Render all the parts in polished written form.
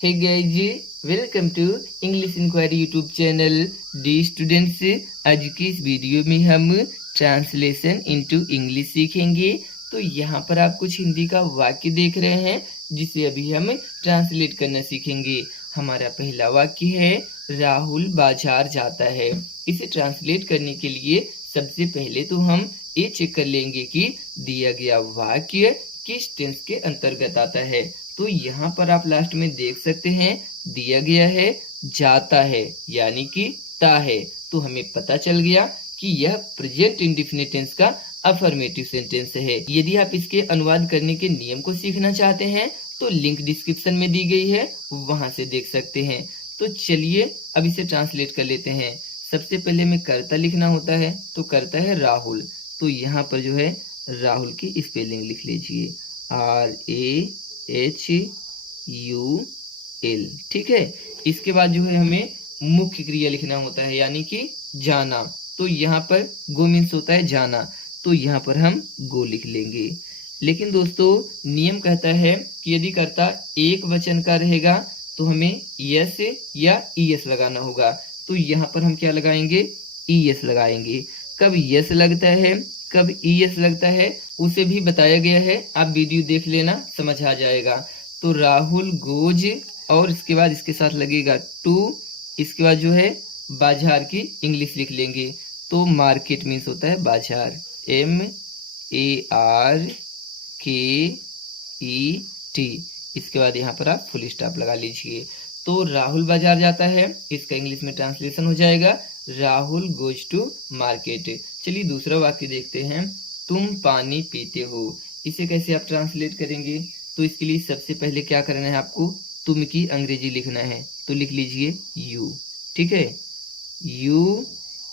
Hey guys, welcome to English inquiry YouTube channel. Dear students, आज की इस video में हम ट्रांसलेशन इनटू इंग्लिश सीखेंगे। तो यहाँ पर आप कुछ हिंदी का वाक्य देख रहे हैं जिसे अभी हम ट्रांसलेट करना सीखेंगे। हमारा पहला वाक्य है राहुल बाजार जाता है। इसे ट्रांसलेट करने के लिए सबसे पहले तो हम ये चेक कर लेंगे कि दिया गया वाक्य किस टेंस के अंतर्गत आता है। तो यहाँ पर आप लास्ट में देख सकते हैं दिया गया है जाता है यानी कि ता है। तो हमें पता चल गया कि यह प्रेजेंट इंडेफिनिट टेंस का अफर्मेटिव सेंटेंस है। यदि आप इसके अनुवाद करने के नियम को सीखना चाहते हैं तो लिंक डिस्क्रिप्शन में दी गई है, वहां से देख सकते हैं। तो चलिए अब इसे ट्रांसलेट कर लेते हैं। सबसे पहले हमें कर्ता लिखना होता है, तो कर्ता है राहुल। तो यहाँ पर जो है राहुल की स्पेलिंग लिख लीजिए RAHUL। ठीक है। इसके बाद जो है हमें मुख्य क्रिया लिखना होता है यानी कि जाना। तो यहाँ पर गो मीन्स होता है जाना, तो यहाँ पर हम गो लिख लेंगे। लेकिन दोस्तों नियम कहता है कि यदि कर्ता एक वचन का रहेगा तो हमें यस या ईएस लगाना होगा। तो यहाँ पर हम क्या लगाएंगे, ईएस लगाएंगे। कब यस लगता है कब ईएस लगता है उसे भी बताया गया है, आप वीडियो देख लेना, समझ आ जाएगा। तो राहुल गोज और इसके बाद इसके साथ लगेगा टू। इसके बाद जो है बाजार की इंग्लिश लिख लेंगे। तो मार्केट मीन्स होता है बाजार, MARKET। इसके बाद यहाँ पर आप फुल स्टॉप लगा लीजिए। तो राहुल बाजार जाता है, इसका इंग्लिश में ट्रांसलेशन हो जाएगा राहुल गोज टू मार्केट। चलिए दूसरा वाक्य देखते हैं, तुम पानी पीते हो। इसे कैसे आप ट्रांसलेट करेंगे, तो इसके लिए सबसे पहले क्या करना है, आपको तुम की अंग्रेजी लिखना है। तो लिख लीजिए यू। ठीक है, यू।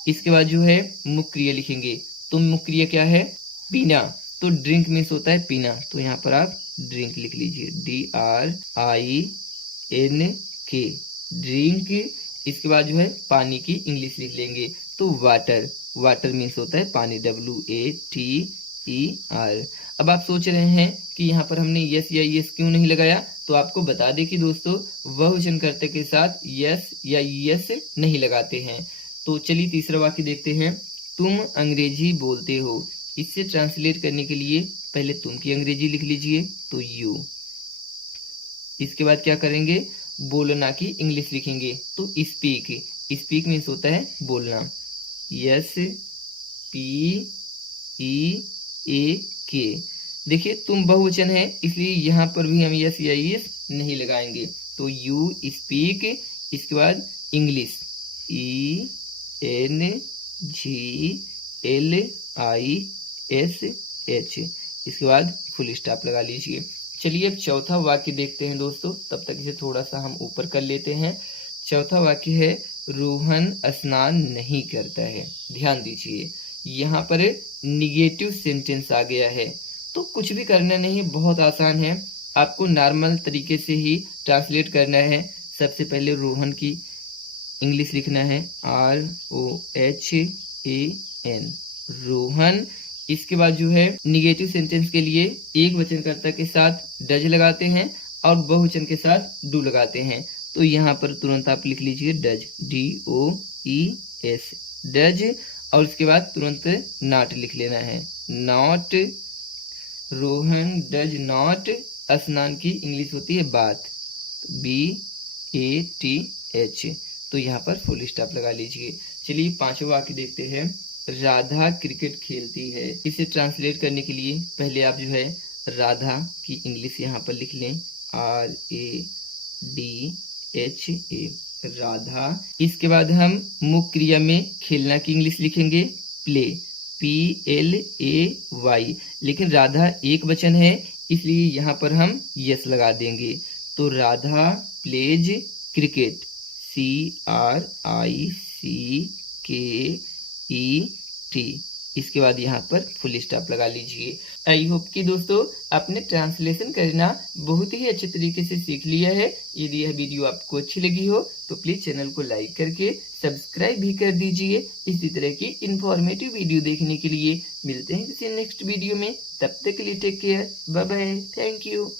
इसके बाद जो है मुख्य क्रिया लिखेंगे। तो मुख्य क्रिया क्या है, पीना। तो ड्रिंक मीन्स होता है पीना, तो यहाँ पर आप ड्रिंक लिख लीजिए DRINK, ड्रिंक। इसके बाद जो है पानी की इंग्लिश लिख लेंगे। तो वाटर, वाटर मीन्स होता है पानी, WATER। अब आप सोच रहे हैं कि यहाँ पर हमने यस या यस क्यों नहीं लगाया, तो आपको बता दें कि दोस्तों बहुवचन कर्ता के साथ यस या यस नहीं लगाते हैं। तो चलिए तीसरा वाक्य देखते हैं, तुम अंग्रेजी बोलते हो। इससे ट्रांसलेट करने के लिए पहले तुम की अंग्रेजी लिख लीजिए, तो यू। इसके बाद क्या करेंगे, बोलना की इंग्लिश लिखेंगे। तो स्पीक, स्पीक मीन्स होता है बोलना, SPEAK। देखिए तुम बहुवचन है इसलिए यहाँ पर भी हम यस या यस नहीं लगाएंगे। तो यू स्पीक। इसके बाद इंग्लिश ENGLISH। इसके बाद फुल स्टॉप लगा लीजिए। चलिए अब चौथा वाक्य देखते हैं दोस्तों, तब तक इसे थोड़ा सा हम ऊपर कर लेते हैं। चौथा वाक्य है रोहन स्नान नहीं करता है। ध्यान दीजिए यहाँ पर निगेटिव सेंटेंस आ गया है, तो कुछ भी करना नहीं, बहुत आसान है। आपको नॉर्मल तरीके से ही ट्रांसलेट करना है। सबसे पहले रोहन की इंग्लिश लिखना है ROHAN, रोहन। इसके बाद जो है निगेटिव सेंटेंस के लिए एक वचनकर्ता के साथ डज लगाते हैं और बहुवचन के साथ डू लगाते हैं। तो यहाँ पर तुरंत आप लिख लीजिए डज, DOES, डज। और उसके बाद तुरंत नॉट लिख लेना है, नॉट। रोहन डज नॉट स्नान की इंग्लिश होती है बाथ, BATH। तो यहाँ पर फुल स्टॉप लगा लीजिए। चलिए पांचवा वाक्य देखते हैं, राधा क्रिकेट खेलती है। इसे ट्रांसलेट करने के लिए पहले आप जो है राधा की इंग्लिश यहाँ पर लिख लें RADHA, राधा। इसके बाद हम मुख्य क्रिया में खेलना की इंग्लिश लिखेंगे प्ले, PLAY। लेकिन राधा एक वचन है इसलिए यहाँ पर हम यस लगा देंगे। तो राधा प्लेज क्रिकेट, CRICKET। इसके बाद यहाँ पर फुल स्टॉप लगा लीजिए। आई होप कि दोस्तों आपने ट्रांसलेशन करना बहुत ही अच्छे तरीके से सीख लिया है। यदि यह वीडियो आपको अच्छी लगी हो तो प्लीज चैनल को लाइक करके सब्सक्राइब भी कर दीजिए। इसी तरह की इंफॉर्मेटिव वीडियो देखने के लिए मिलते हैं किसी नेक्स्ट वीडियो में। तब तक के लिए take care, bye bye, thank you.